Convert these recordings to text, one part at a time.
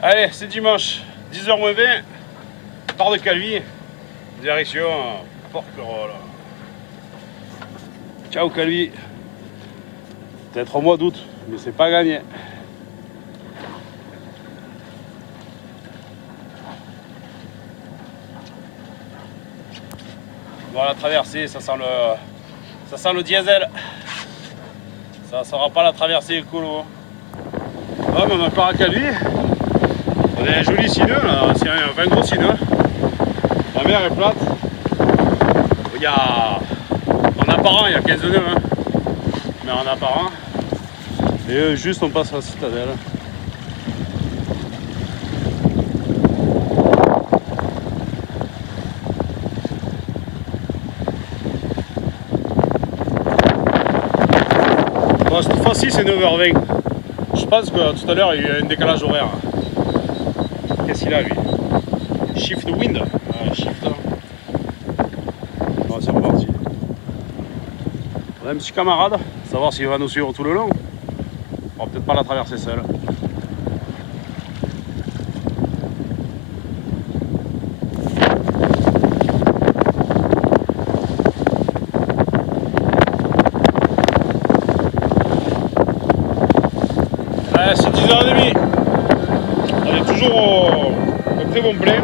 Allez, c'est dimanche, 10h-20, part de Calvi, direction Porquerolles. Ciao Calvi. Peut-être au mois d'août, mais c'est pas gagné. Bon, la traversée, ça sent le diesel. Ça sera pas la traversée écolo. Ah, mais on a part à Calvi. On a un joli sineux là, c'est un vin gros sineux. La mer est plate. Il y a, en apparent, il y a 15 nœuds, hein. Mais en apparent. Et juste on passe à la citadelle. Bon, cette fois-ci c'est 9h20. Je pense que tout à l'heure il y a eu un décalage horaire. Qu'est-ce qu'il a lui? Shift wind. Shift. Bon, c'est reparti. On a un petit camarade, savoir s'il va nous suivre tout le long. On va peut-être pas la traverser seul. C'est 10h30. On est toujours au très bon plein.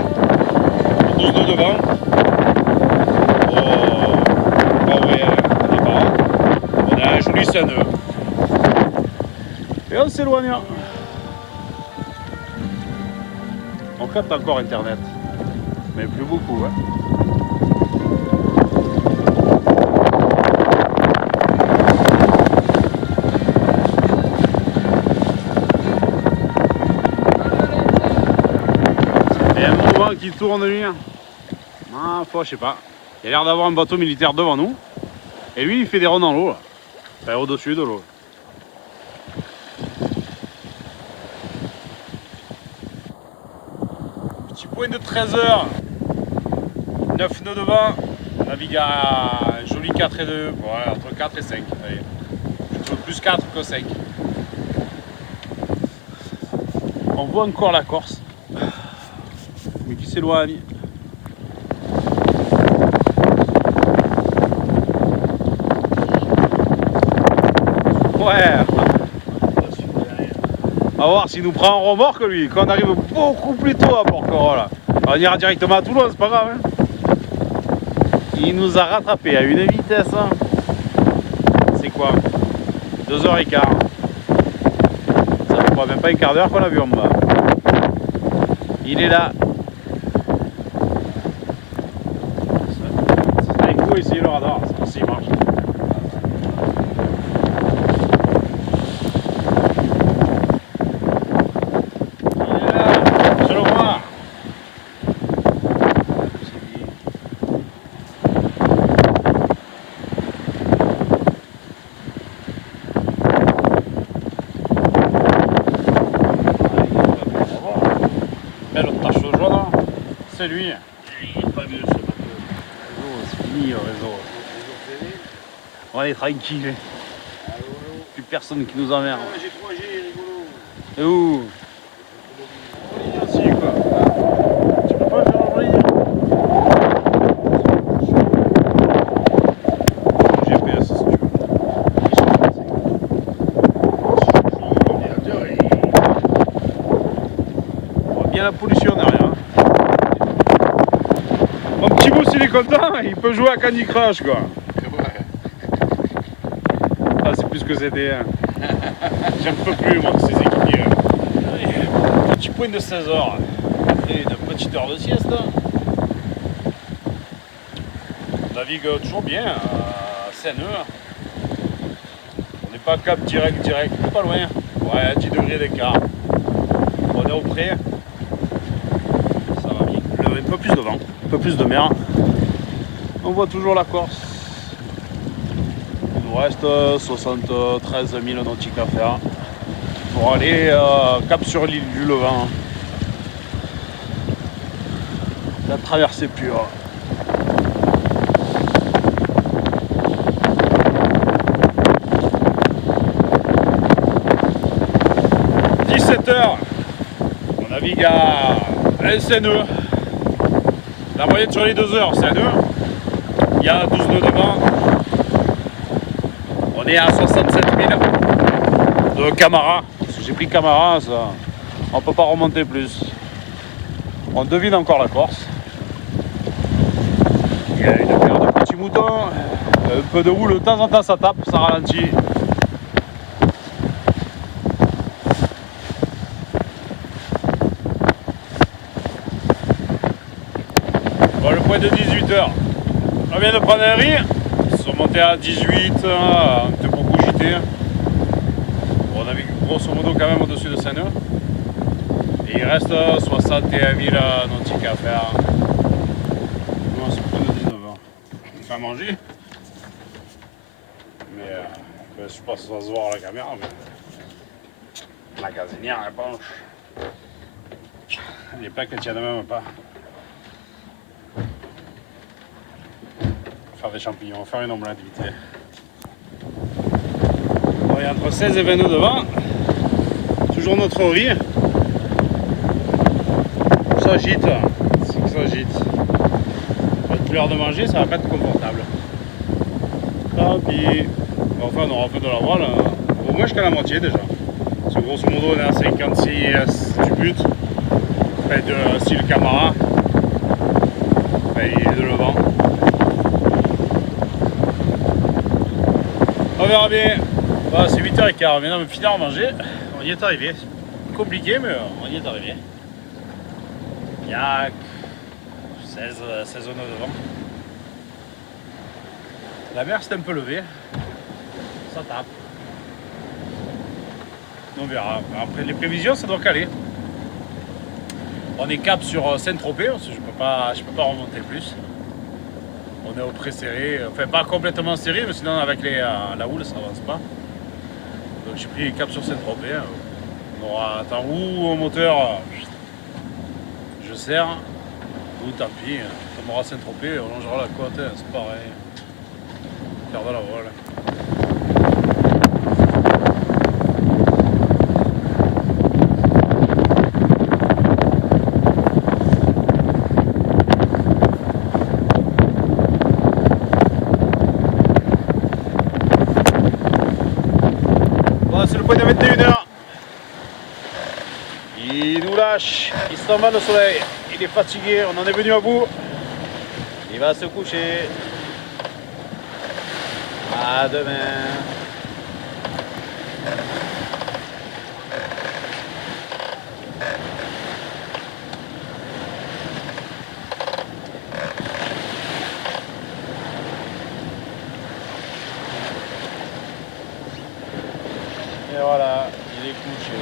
Au 12 nœuds devant. On a un joli 5 nœuds. Et on s'éloigne. On capte encore internet. Mais plus beaucoup, hein. Qui tourne lui. Ah, je sais pas. Il a l'air d'avoir un bateau militaire devant nous. Et lui, il fait des ronds dans l'eau, là. Enfin, au-dessus de l'eau. Petit point de 13h. 9 nœuds devant. On navigue à un joli 4 et 2. Ouais, entre 4 et 5. Allez. Plutôt plus 4 que 5. On voit encore la Corse. Mais qui s'éloigne. Ouais. On va voir s'il nous prend en remorque lui, quand on arrive beaucoup plus tôt à Porquerolles. On ira directement à Toulon, c'est pas grave. Hein. Il nous a rattrapé à une vitesse. Hein. C'est quoi? 2h15. Ça ne prend même pas un quart d'heure qu'on l'a vu en bas. Il est là. Il faut essayer le radar, c'est pour s'il marche. Il est là, je le vois. Belle tache jaune, c'est lui. Il n'est pas mieux ce bateau. C'est fini le réseau. On est tranquille. Plus personne qui nous emmerde. J'ai 3G, rigolo. Et où? Aussi quoi. Tu peux pas faire en ligne? GPS si tu veux. On voit bien la pollution derrière. Hein. Mon petit bout s'il est content, il peut jouer à Candy Crush quoi. Ah, c'est plus que c'était. Hein. J'en peux plus moi de ces équipiers. Petit point de 16h. Et une petite heure de sieste. On navigue toujours bien à 5 nœuds. On n'est pas cap direct, on est pas loin. Ouais, 10 degrés d'écart. On est au près. Ça va bien. Un peu plus de vent, un peu plus de mer. On voit toujours la Corse. Il nous reste 73 000 nautiques à faire pour aller cap sur l'île du Levant. La traversée pure. navigue à un CNE. La moyenne sur les 2 heures, c'est un nœud. Il y a 12 nœuds devant. On est à 67 000 de Camara. J'ai pris Camara, ça, on peut pas remonter plus. On devine encore la Corse. Il y a une paire de petits moutons. Un peu de houle, de temps en temps ça tape, ça ralentit. Bon, le point de 18h. On vient de prendre un riz. Ils sont montés à 18, un peu beaucoup gité. Bon, on avait grosso modo quand même au-dessus de Saint-Neu. Et il reste 61 000 nautiques à faire. Bon, c'est plus de 19h. On fait à manger. Mais je sais pas si ça va se voir à la caméra, mais la gazinière elle penche. Les plaques ne tiennent même pas. Faire des champignons, faire une omelette vite fait. Bon, il y a entre 16 et 22 devant. Toujours notre riz. Ça gîte, c'est que ça gîte. Votre l'heure de manger, ça va pas être confortable. Tant pis. Enfin, on aura fait de la voile, au moins jusqu'à la moitié déjà. Parce que grosso modo, on est à 56 du but. Enfin, de style Camara. Enfin, il est de levant. On verra bien. Bah, c'est 8h15. Maintenant, on va finir à manger. On y est arrivé. C'est compliqué, mais on y est arrivé. Il y a 16 nœuds devant. La mer s'est un peu levée. Ça tape. On verra. Après les prévisions, ça doit caler. On est cap sur Saint-Tropez, parce que je peux pas remonter plus. On est au pré serré, enfin pas complètement serré, mais sinon avec la houle ça avance pas. Donc j'ai pris cap sur Saint-Tropez. On aura un temps où au moteur je serre, ou tant pis, on aura Saint-Tropez, on longera la côte, c'est pareil. Faire de la voile. C'est le point de 21h. Il nous lâche, il s'en va le soleil, il est fatigué, on en est venu à bout. Il va se coucher. À demain. Et voilà, il est couché.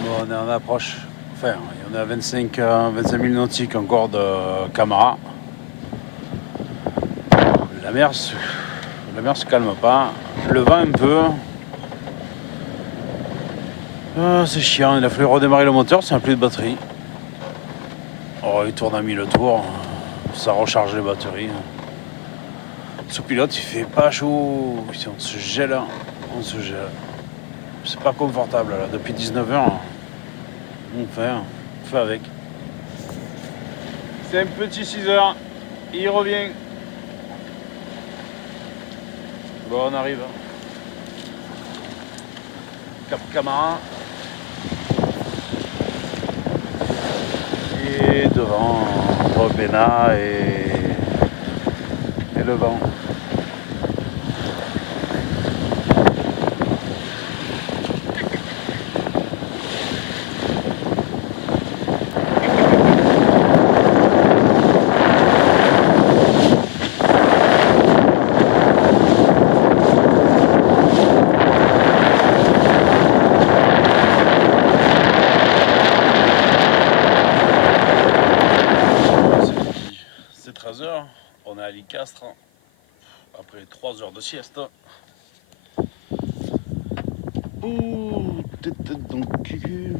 Bon, on est en approche. Enfin, on est à 25 000 nautiques encore de Camara. La mer se calme pas. Le vent un peu. Ah, c'est chiant, il a fallu redémarrer le moteur, c'est un plus de batterie. Oh, il tourne à 1000 tours. Ça recharge les batteries. Sous pilote, il fait pas chaud. Putain, on se gèle. On se gèle. C'est pas confortable là. Depuis 19h, on fait avec. C'est un petit 6h. Il revient. Bon, on arrive. Cap Camara. Et devant, Robena et le vent. C'est 13h, on est à Licastre, après 3 heures de sieste. Ouh, tête dans le cul.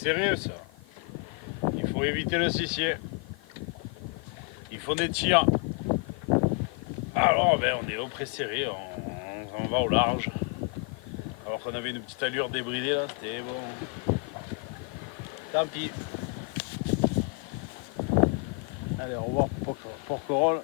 sérieux ça. Il faut éviter le sissier. Il faut des tirs. Alors ben, on est au pré-serré, on va au large. Alors qu'on avait une petite allure débridée là, c'était bon. Tant pis. Allez, au revoir Porquerolles.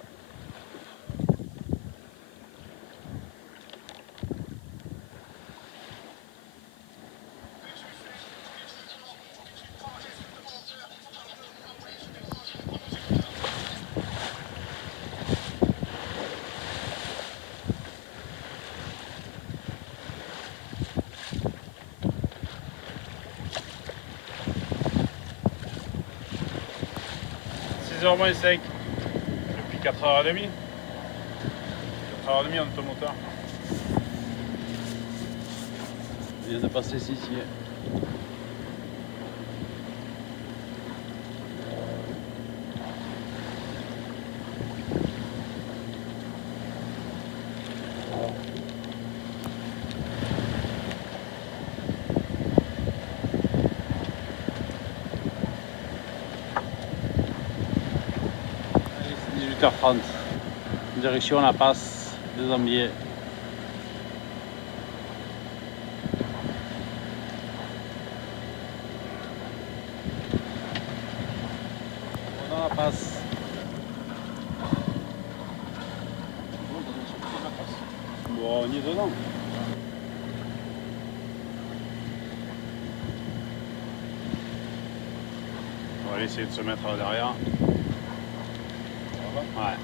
Moins 5 depuis 4h30. 4h30 en automoteur. Il vient de passer ici. Allez, c'est 18h30. Direction la passe des Ambiers. On a la passe. Bon, on y est dedans. On va essayer de se mettre derrière. Ouais.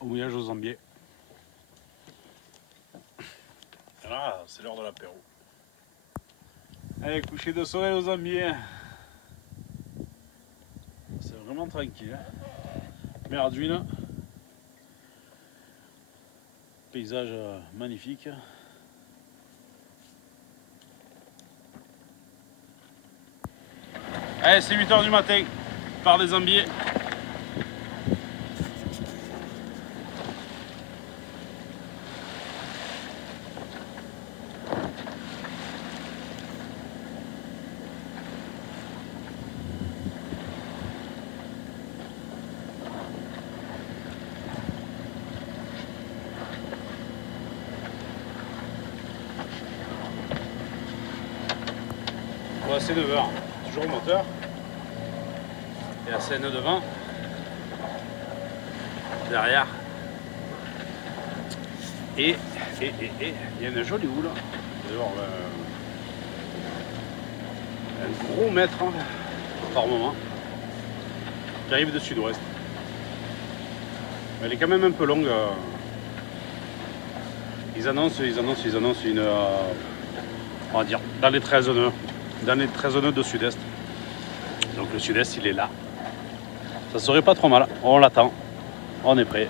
Au mouillage aux Ambiers. Là, c'est l'heure de l'apéro. Allez, coucher de soleil aux Ambiers. C'est vraiment tranquille. Mer d'huile. Paysage magnifique. Allez, c'est 8h du matin. Par des Ambiers. Assez de beurre, toujours au moteur. Et assez nœud devant. Derrière. Et il y a une jolie houle. Dehors, un gros mètre hein, par moment. Qui arrive de sud-ouest. Elle est quand même un peu longue. Ils annoncent une. On va dire dans les 13 nœuds. Dans les 13 nœuds de sud-est. Donc le sud-est il est là. Ça serait pas trop mal. On l'attend. On est prêt.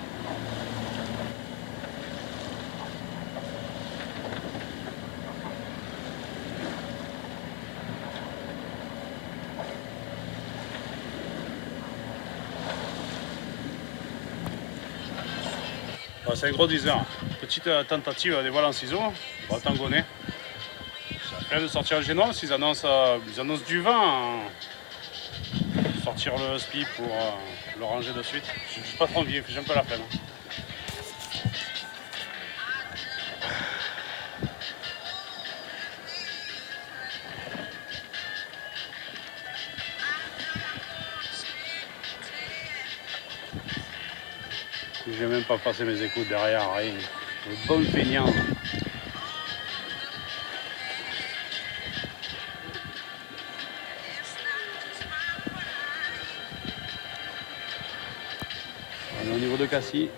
Bon, c'est un gros 10 heures. Petite tentative des voiles en ciseaux. Bon, tangonner. Ça fait de sortir le génome. Ils annoncent du vent. Hein. Sortir le spi pour le ranger de suite. Je suis pas trop vieux, j'ai un peu la peine. J'ai même pas passé mes écoutes derrière, rien. Le bon feignant. On est au niveau de Cassis.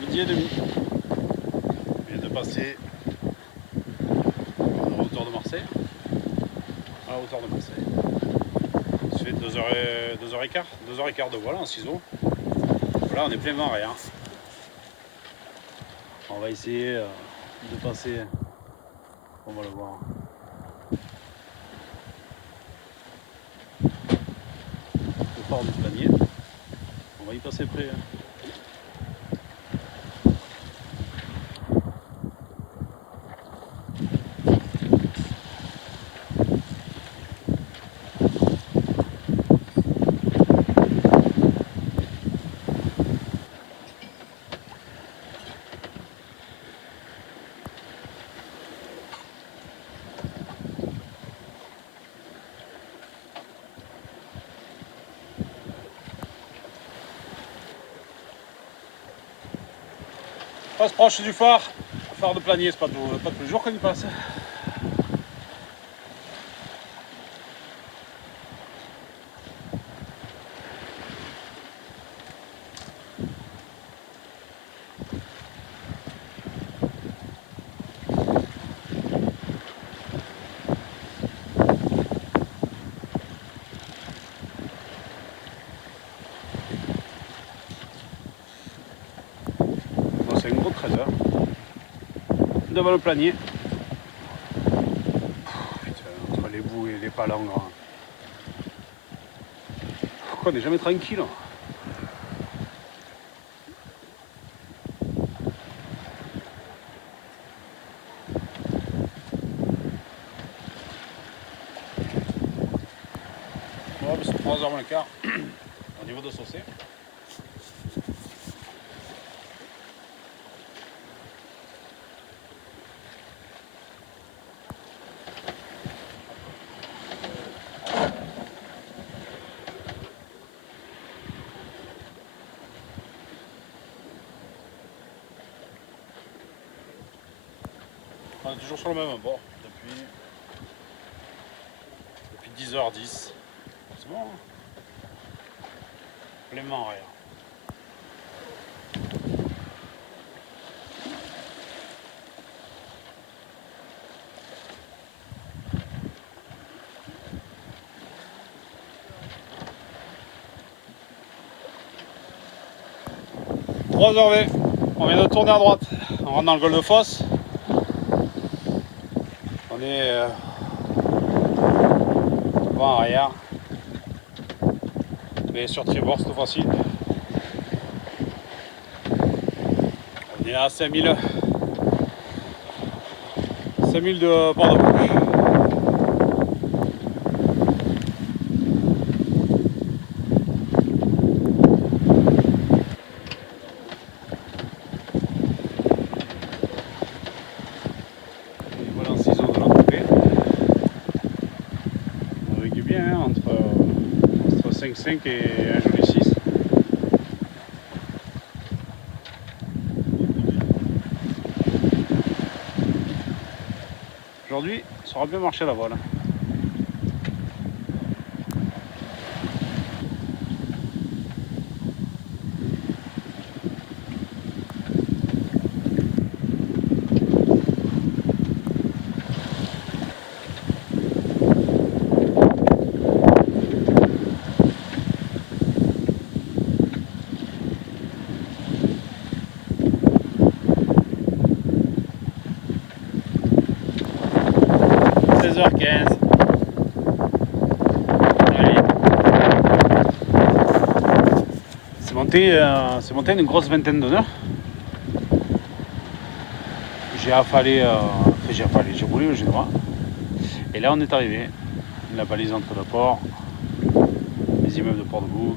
Midi et demi. On vient de passer à la hauteur de Marseille. À la hauteur de Marseille. Ça fait 2h15 de voile en ciseaux. Là on est plein vent rien. On va essayer de passer. On va le voir. phare du Planier. On va y passer près. On passe proche du phare. Le phare de Planier, c'est pas tous les jours qu'on y passe. C'est un gros trader devant le Planier. Putain, entre les boues et les palangres, on n'est jamais tranquille. Bon, c'est 3h moins le quart au niveau de Saucé. On est toujours sur le même bord depuis 10h10. C'est bon, hein? Pleinement rien. « 3h20, on vient de tourner à droite, on rentre dans le golfe de Fosse. On est devant arrière, mais sur tribord cette fois-ci. On est à 5000 de Port-de-Bouc. Voilà, 6 eaux de l'autre côté. On régule bien, hein, entre 5,5 et un joli 6. Aujourd'hui, ça aura bien marché la voile. C'est monté une grosse vingtaine de nœuds. J'ai roulé le G droit. Et là on est arrivé. La balise entre le port, les immeubles de Port-de-Bouc.